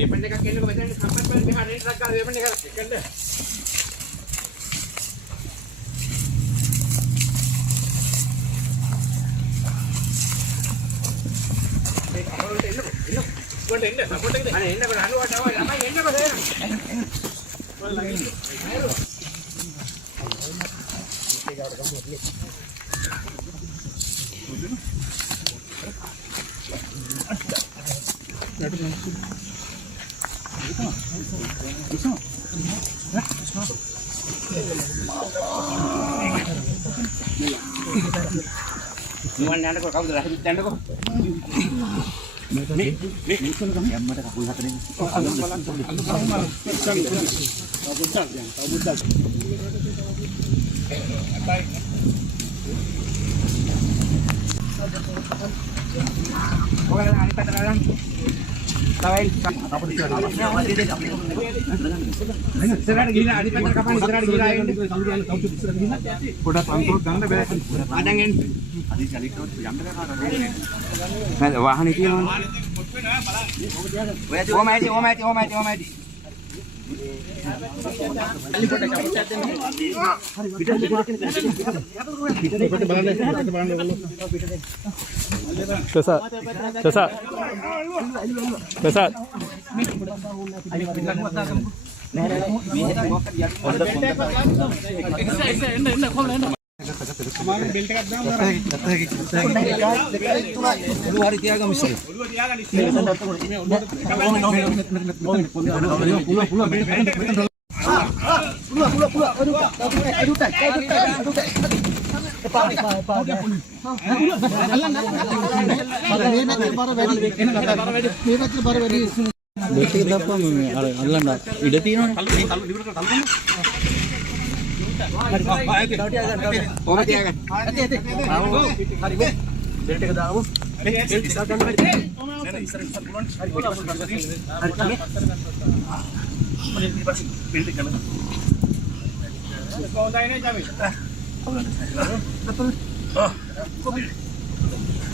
Weapon එකක් එන්නකො මෙතන සම්පත් බලන්න මෙහා රේට් එකක් ගාලා වෙපන් එකක් එක්කන්න මේ කවුරුන්ට එන්නකො කොහෙන්ද එන්න සපෝට් එකද අනේ එන්නකො අනුවට ආවා ළමයි එන්නකො දෙන්න Nuan nanda kok kamu dah habis nanda kok. Nih, yang mana kapul hati ni? Serang gila, adi pakai kapan serang gila ini? Udah pangkul ganda beres. Ada ngin. Adi cari tu jam berapa ada? Nah, wahan itu yang. Omati. Besar.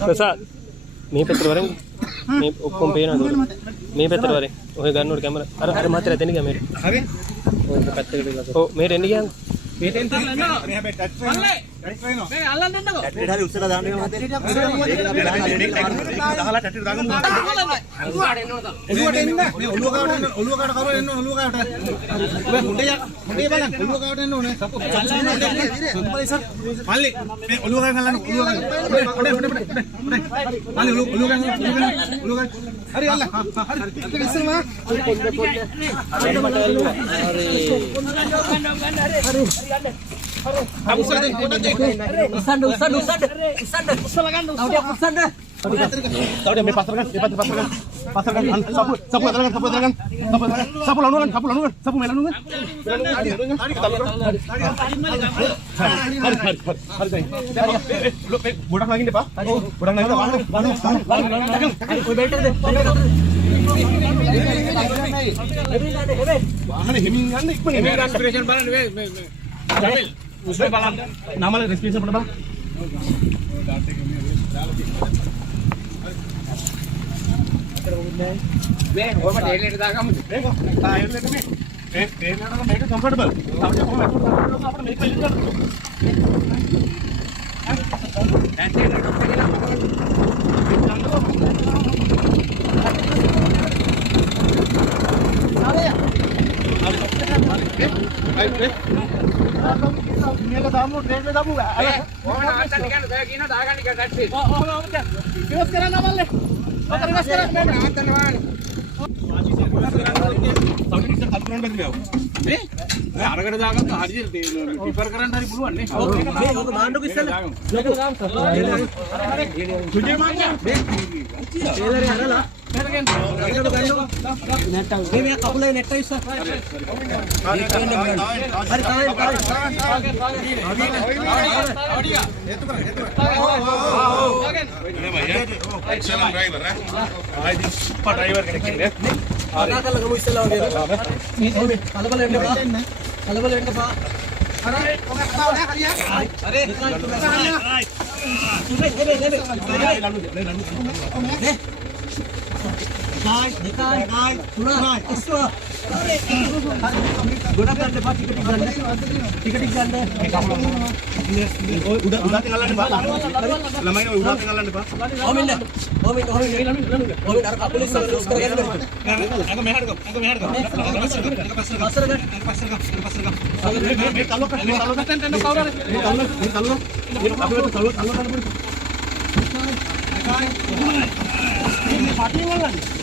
Besar. Ni petrol barang. Ni hukum payah na dulu. Ni petrol barang. Oh, ganor kamera. Ada mati ada ni kamera. Oh, petrol barang. Oh, mere ni yang. Mere ni yang. Ni apa petrol? Mere Allah ni nak. Petrol hari usra dah ni mati. Dah lah petrol dah ni. Tahu dia me pasar kan? Pasar kan. Sapu adalah kan. Sapu lalu kan. Sapu melan kan. Lu bodak lagi deh, Pak. Bodak lagi. Bahane heming ganda ikmane. Heming respiration balan we. Jamil. Usme balan. Namale respiration pada bang. මේ කොහමද ඩේලෙට දාගමුද මේක tyre එක මේ මේක comfortable අපිට කොහොමද අපිට මේක ඉල්ලන්න මේක දාමු ට්‍රේන් එක දාමු අය කොහමද ආත්තන් නිකන් දා කියන දාගන්න එක ටැක්සි ඉවත් කරන්න අවල්ලේ ඔතන ඉවත් කරන්න ආත්තන් වානේ අරකට දාගත්ත හරියට ටිපර් කරන්න හරි පුළුවන් නේ. ඕක මාන්නක ඉස්සෙල්ලා. මේක දාන්න. සුජේ මාන්න. ඒලරේ අරලා. මේකෙන් ඒකට ගන්නකො. නැට් අවුත්. මේ කකුලේ නැට් ඉස්ස. හරි ड्राइवर කෙනෙක් ආනා කළා ගමු ඉස්සලා වගේ මේ කලබල වෙන්න එපා කලබල වෙන්න එපා අර ගොඩක් ගන්න එපා ටික ගන්න උඩට ගලන්න එපා ළමයි උඩට ගලන්න එපා ඕමින්න අර කකුල ඉස්සර ලොස් කරගන්න අඟ මෙහාට ගම පස්සට මේ තල්ලෝ තෙන්න කවුරු හරි මේ තල්ලෝ අපිට තල්ලෝ ගන්න මේ පාටිය වලන්නේ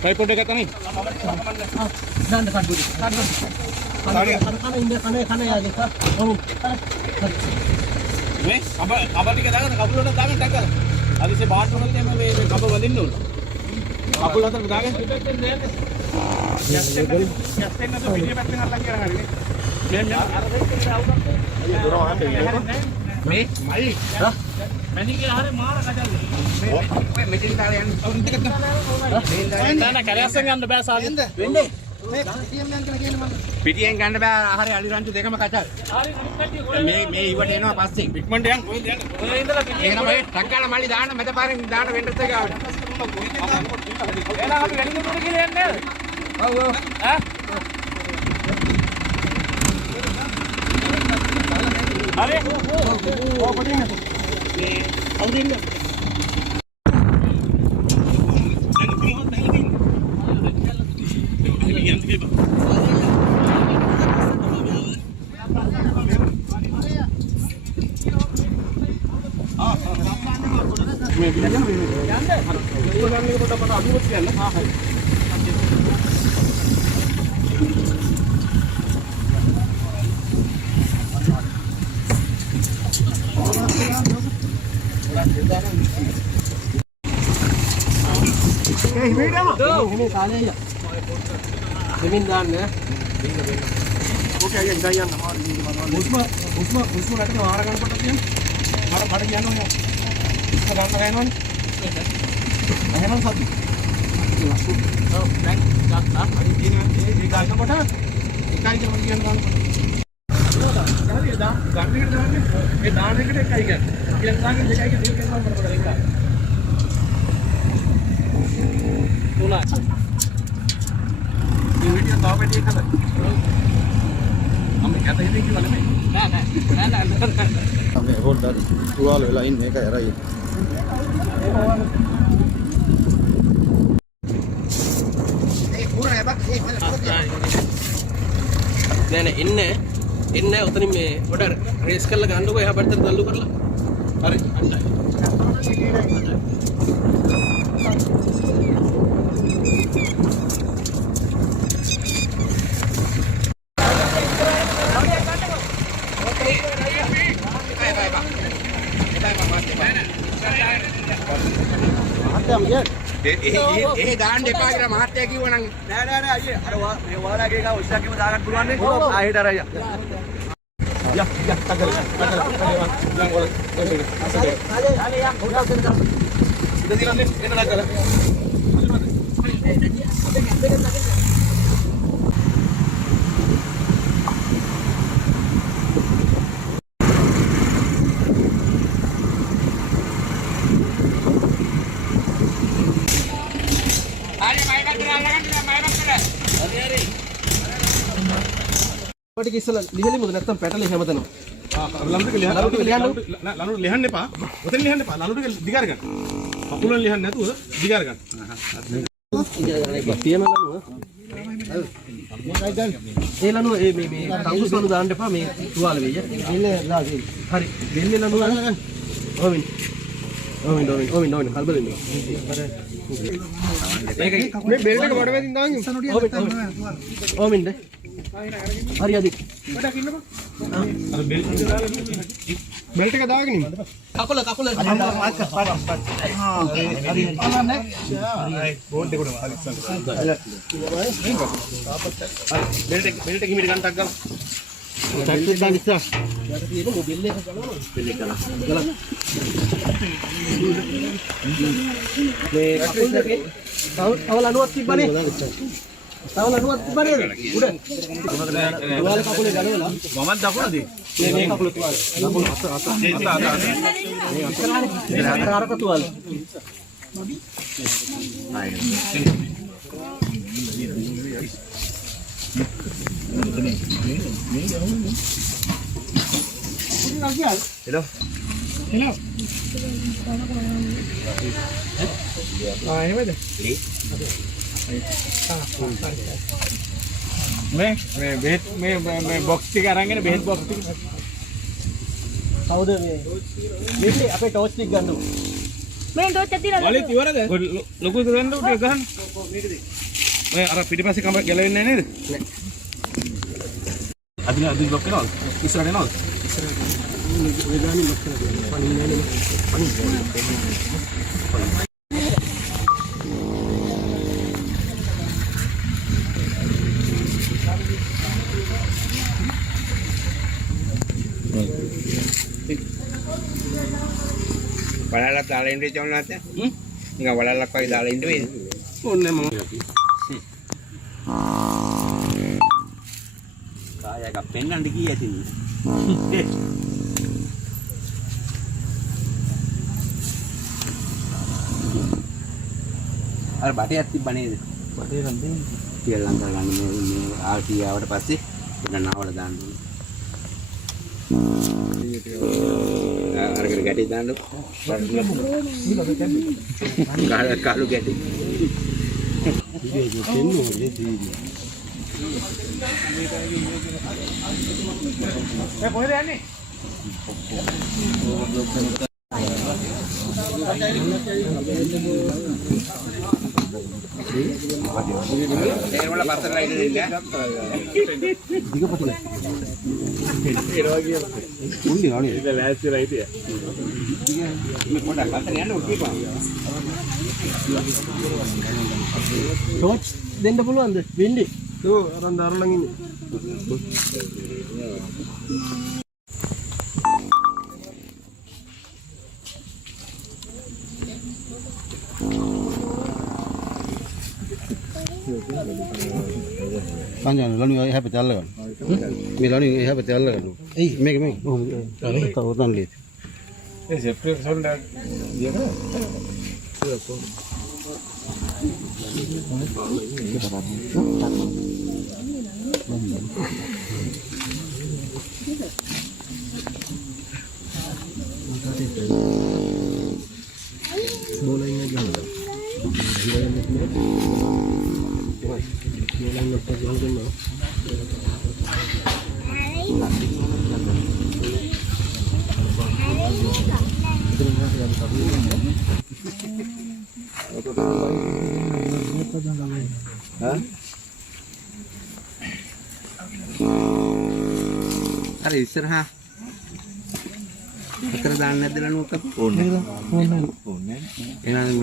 ट्राइपॉड का नहीं दान काट दो खाना इंदे खाना याद है මේ කබ ටික දාගන්න කකුල වලට දාගන්න ටැක් කරලා. අදිසේ බාට් වලට එම මේ කබ වදින්න ඕන. කකුල අතට දාගන්න. යස්ටෙන් නැතු පිටිය පැත්තෙන් අල්ලන් කියලා හරිනේ. මේ අර දෙකේ අවුටක් මේ මයි හා මැනි කියලා හරිය මාර කඩන්නේ. මේ මෙතන තාල යන්නේ. අවුන් දෙකක් ගන්න. නෑ කැලෑස්සෙන් යන්න බෑ සාදු. වෙන්නේ මේ පිටියෙන් යන්න කියලා කියන්නේ මම. පිටියෙන් ගන්න බෑ ආහාරය අලි රංචු දෙකම කචල්. මේ ඉවට එනවා පස්සේ. ඉක්මනට යන් කොහෙද යන්නේ? ඔය ඉඳලා පිටියෙන්. එහෙනම් ඔය ටක් ගාලා මල්ලි දාන්න මැද පාරෙන් දාන්න වෙන්නත් එක ආවට. එලා අපි වැඩි දුරට කියලා යන්නේ නේද? ඔව් ඔව්. ඈ? අරේ ඕ කොටින් මේ අවුදින්න මේ විදිහට යන්න යන්නේ පොඩ්ඩක් අදුවත් කියන්න හා හරි ini kali aja. Demin dan ya. Oke aja gaya nama ini mana? Usma nanti ngarang kan pada dia. Marah dia nong. Sekarang ngenon. Ngenon satu. Oh, dan jatah hari ini di gaya pada. Ikai jam dia kan. Jadi dah, ganti dah ni. Dah ni kita ikai kan. Yang lagi dia ikai dia kan berapa ikai. Tuna. Ini video tahu apa dia kata? Kami kata ini gimana ni? Nah. Kami roll dari dua lain mereka era ini. නෑ නෑ එන්නේ උතනින් මේ පොඩ raise කරලා ගන්නකො එහා පැත්තට තල්ලු කරලා. හරි. ඒ දාන්න එපා කියලා මහත්තයා කිව්වා නම් නෑ අයියේ අර මේ ඔයාලගේ එක ඔස්සා කිව්ව දාගන්න පුළුවන් නේ ආයෙත් අර අයියා යා තගල ටික ඉස්සලා ලිහලිමුද නැත්තම් පැටලේ හැමතැනම. ලනු ටික ලියන්න එපා. ඔතන ලියන්න එපා. ලනු ටික දිගාර ගන්න. කකුලෙන් ලියන්න නැතුව දිගාර ගන්න. තියෙන ලනුව. ඒ ලනුව මේ තංගුස් ලනුව දාන්න එපා මේ තුවාල වෙయ్య. හරි. දෙන්නේ ලනුව ගන්න. ඕමින් කල්බලෙන්න. මේක මේ බෙල්ට් එක කොට වැදින් දාන්න. ඕමින්ද? හරි අද වැඩක් ඉන්නකෝ අර බෙල්ට් එක දාගෙන ඉන්න කකුල හරි බෝඩ් එක උඩ බෙල්ට් එක හිමිට ගන්නක් ගන්න ටැක්ස් දාන්න ඉස්සා තියෙන මොබිල් එක ගලවනවා මේ කකුල් දෙකේ තව ලනුවක් තිබ්බනේ තව ලනුවක් තිබ්බනේ උඩ තුවාල කකුලේ ගලවලා මමත් දකුණදී මේ කකුල තුවාල දකුණ අත අරක තුවාල එහෙමද මේ බෙහෙත් මේ බොක්ස් ටික අරගෙන බෙහෙත් බොක්ස් ටික කවුද මේ අපේ ටෝච් ටික ගන්නකො මේ ටෝච් එක තියලා වලිත් ඉවරද ලොකු දුරන්න උඩ ගහන්න මේ අර පිටිපස්සේ කම ගැලවෙන්නේ නැහැ නේද අදින බ්ලොක් කරනවද ඉස්සරහට එනවද ඔය ගානේ බ්ලොක් කරලා පණින්නේ නැහැ වලල්ලක් දාලා ඉන්න ඉච්ච උනාත් නිකන් වලල්ලක් වගේ දාලා ඉන්න වෙයි ඕනේ මම කායයක් පෙන්නන්න කී ඇතින් අර බටයක් තිබ්බ නේද බටේ රන්දේ කියලා ලං කරගන්න මේ ආර්ටී ආවට පස්සේ වෙන නාවල දාන්න අරගෙන ගැටි දාන්න කාලු ගැටි මේ කොහෙද යන්නේ ඒවල පස්සට ඉන්න දෙන්න දිගපතුල උන්නේ අනේ ඉත ලෑස්තිලා හිටියා මේ පොඩක් පස්සට යන්න උකීපා ටෝච් දෙන්න පුළුවන්ද වෙන්නේ ඔව් අරන් දාරලන් ඉන්නේ Panjang lalu yang apa jalan kan? Milalu yang apa jalan kan? Meg. Oh, tahu tan lihat. ඒ සෙප්ටර් සොල්ඩ දිය කරා bolanya jangan bolanya jangan අර ඉස්සරහා අතර දාන්න නැද්ද ලනුවක ඕනේ එහෙනම්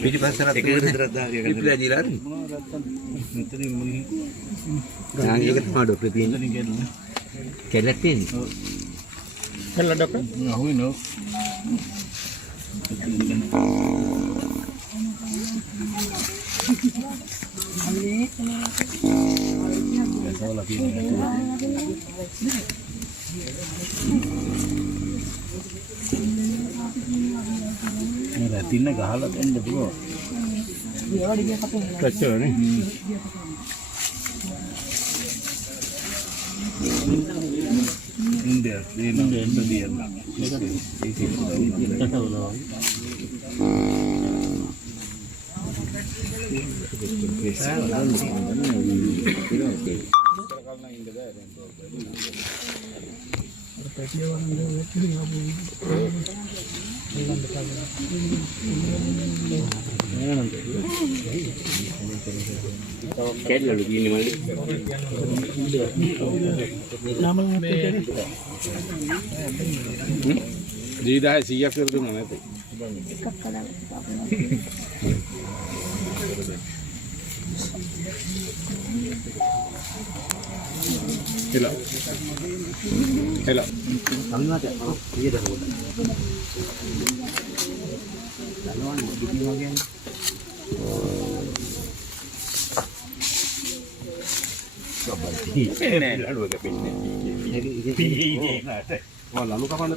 පිටිපස්සට එක විතරක් දාගිය ගන්න ඉපිලා දීලා හරි මෙතනින් මුලින් නාගි එක තමයි ඩොක්ටර් තියෙන්නේ කැලක් තියෙන්නේ හෙල්ල ඩොක්ටර් අහුයි නෝ තින්න ගහලා දෙන්න පුළුවන්. කච්චවනේ. ඉන්දියා ඉන්දියා කැඩලු ගින්නේ මල්ලි දීදායි 100ක් විතර දුන්නා නැත Hello. සම්මාත ඊට හොද. දනවන්න කිව්වා කියන්නේ. සබ්බයි. නෑ ලඩුවක පින්නේ. ඉතින් නෑ. ඔය ලනු කපන්න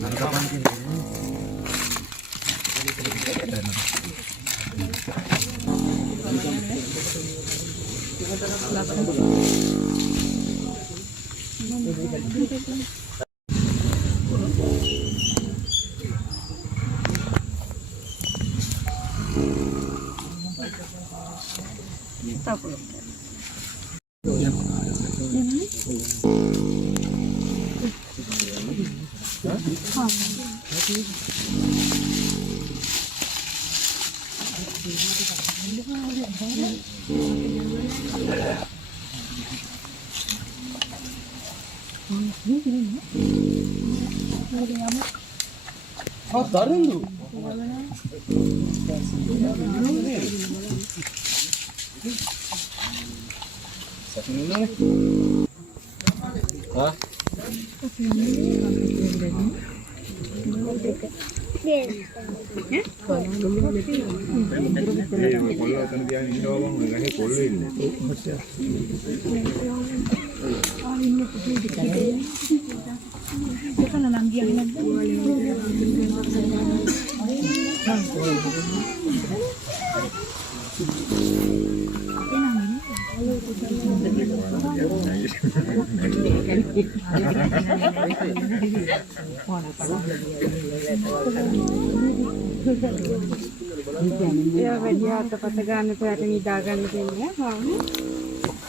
දරුණු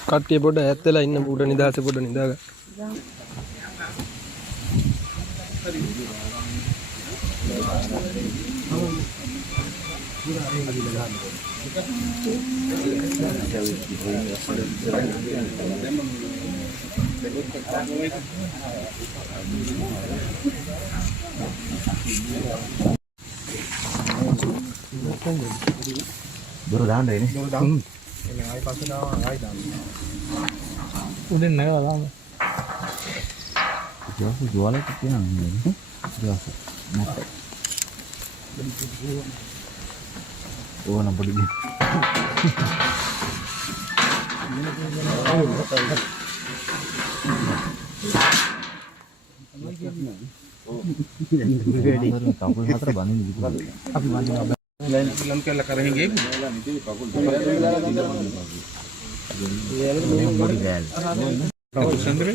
කට්ටිය පොඩ ඈත් වෙලා ඉන්න උඩ නිදාසේ පොඩ නිදාගන්න. දොර දාන්න එනේ. ආයි පස්සේ ආයි දාන්න. උදෙන් නෑ දාන්න. ජෝසු ජෝලෙක් කියනවා. ජෝසු නැත්නම් ඕන පොඩි කකුල් හතර බඳින්න විදිහට අපි බඳිනවා ලම් කළා කරගෙන ගියේ කකුල් සඳරේ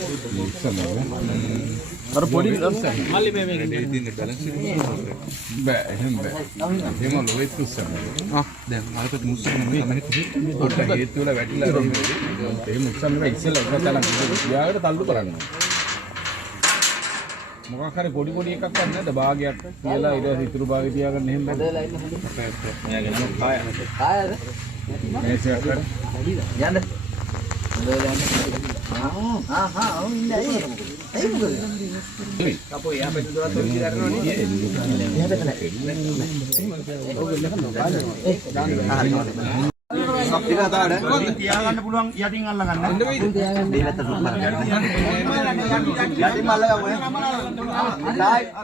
අර පොඩි මල්ලි මේ ඉතින් බැලන්ස් බෑ එහෙම බෑ එහෙම ලොයිත් කුස්සම දැන් ආයෙත් මුස්සම නෙමෙයි තමයි පොඩ්ඩක් හේතු වල වැටිලා ඒ මුස්සම නෙමෙයි ඉස්සෙල්ලා එක තලක් යාකට තල්ලු කරන්න මොකක් හරි පොඩි පොඩි එකක් ගන්න නැද්ද භාගයක් කියලා ඊට පස්සේ ඉතුරු භාගෙ තියාගන්න එහෙම බෑ. කායද? මේසයක් කර. යන්න. අපෝ යා පැත්ත දොරත් ඔය කරනවනේ. එහා පැත්ත නැහැ. ටික අතාඩ තියාගන්න පුළුවන් යටින් අල්ල ගන්න. යටින් අල්ල ගමු.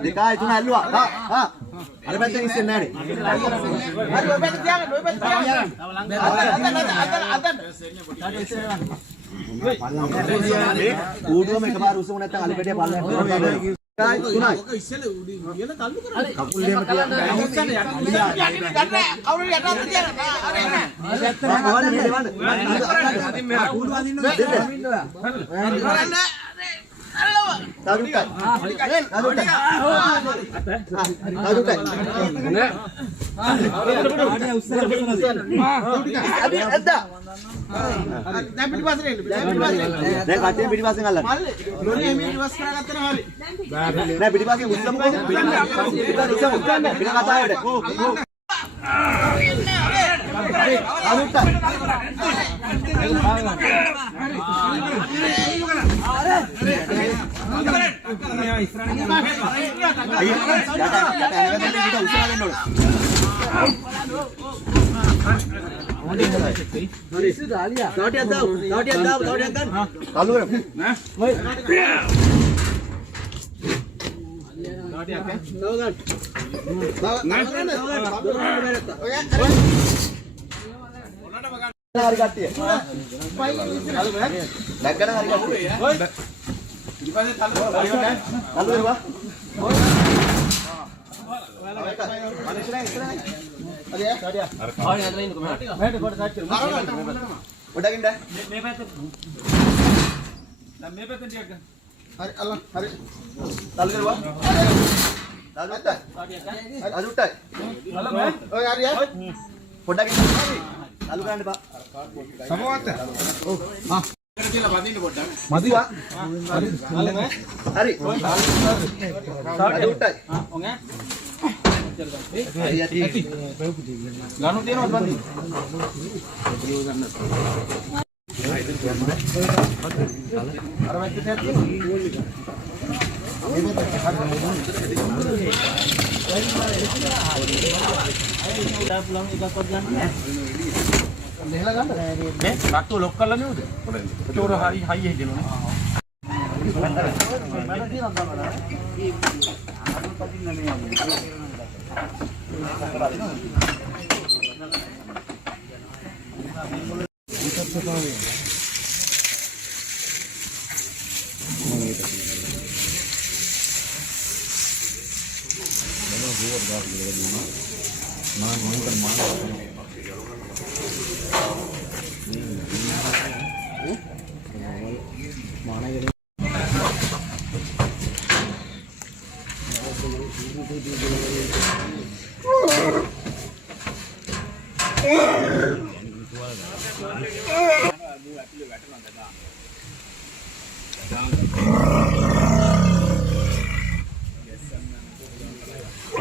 දෙකයි තුන ඇල්ලුවා. හා අර පැත්තෙන් ඉස්සෙන්නේ නැහැ නේ. හරි ඔය පැත්ත තියාගන්න. ඔය පැත්ත තියාගන්න. ඌඩුවම එකපාර උස්සමු නැත්නම් අලි පැටිය පල්ලෙහාට යනවා. තුනයි. ඔක ඉස්සෙල්ල උඩින් කියලා තල්ලු කරා. කකුල් දෙම තියාගන්න. කවුරු යටත් තියාගන්න. දැන් පිටිපස්සට එන්න. දැන් කට්ටිය පිටිපස්සෙන් අල්ලන්න. ලොරිය මේ ඉවස් කරගත්තා නම් හරි. නෑ පිටිපස්සෙන් උස්සමුකෝ. පිටිපස්සෙන් උස්සන්න. පිට කතාවට. හරි කට්ටිය. නැග්ගන හරි කට්ටිය. ඉතිපස්සේ තල්ලු කරුවා. මනුෂ්‍යලා ඉස්සරහ. හරි හරි. ආයෙ අතන ඉන්න කොහමද? මෑට කොට සාච්චි. පොඩකින් දැන් මේ පැත්තට. දැන් මේ පැත්තෙන් ටිකක් ගන්න. හරි අල්ලන්න. හරි. තල්ලු කරුවා. තල්ලු උට්ටයි. අද උට්ටයි. අල්ලන්න බෑ. ඔය හරි හරි. පොඩකින් තල්ලු ගන්න බා. සමවත්. ඔව්. ආ. කියලා බඳින්න පොඩ්ඩක්. මදිවා. හරි. අල්ලන්න. හරි. අද උට්ටයි. ඔංග. හරි යටි. ගණු තියනවද බඳින්න? අර වැක්කේ නෙහලා ගන්නද? මේ රට්ටුව ලොක් කරලා නෙවුද? ඒතොර හරි හයිය හිටිනෝනේ.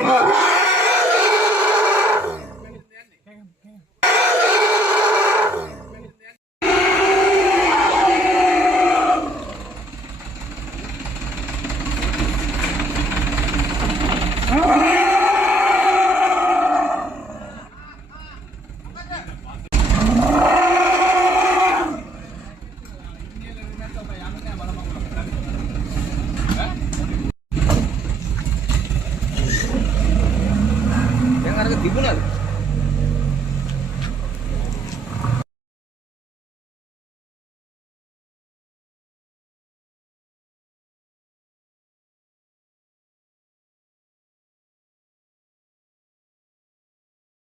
Ah!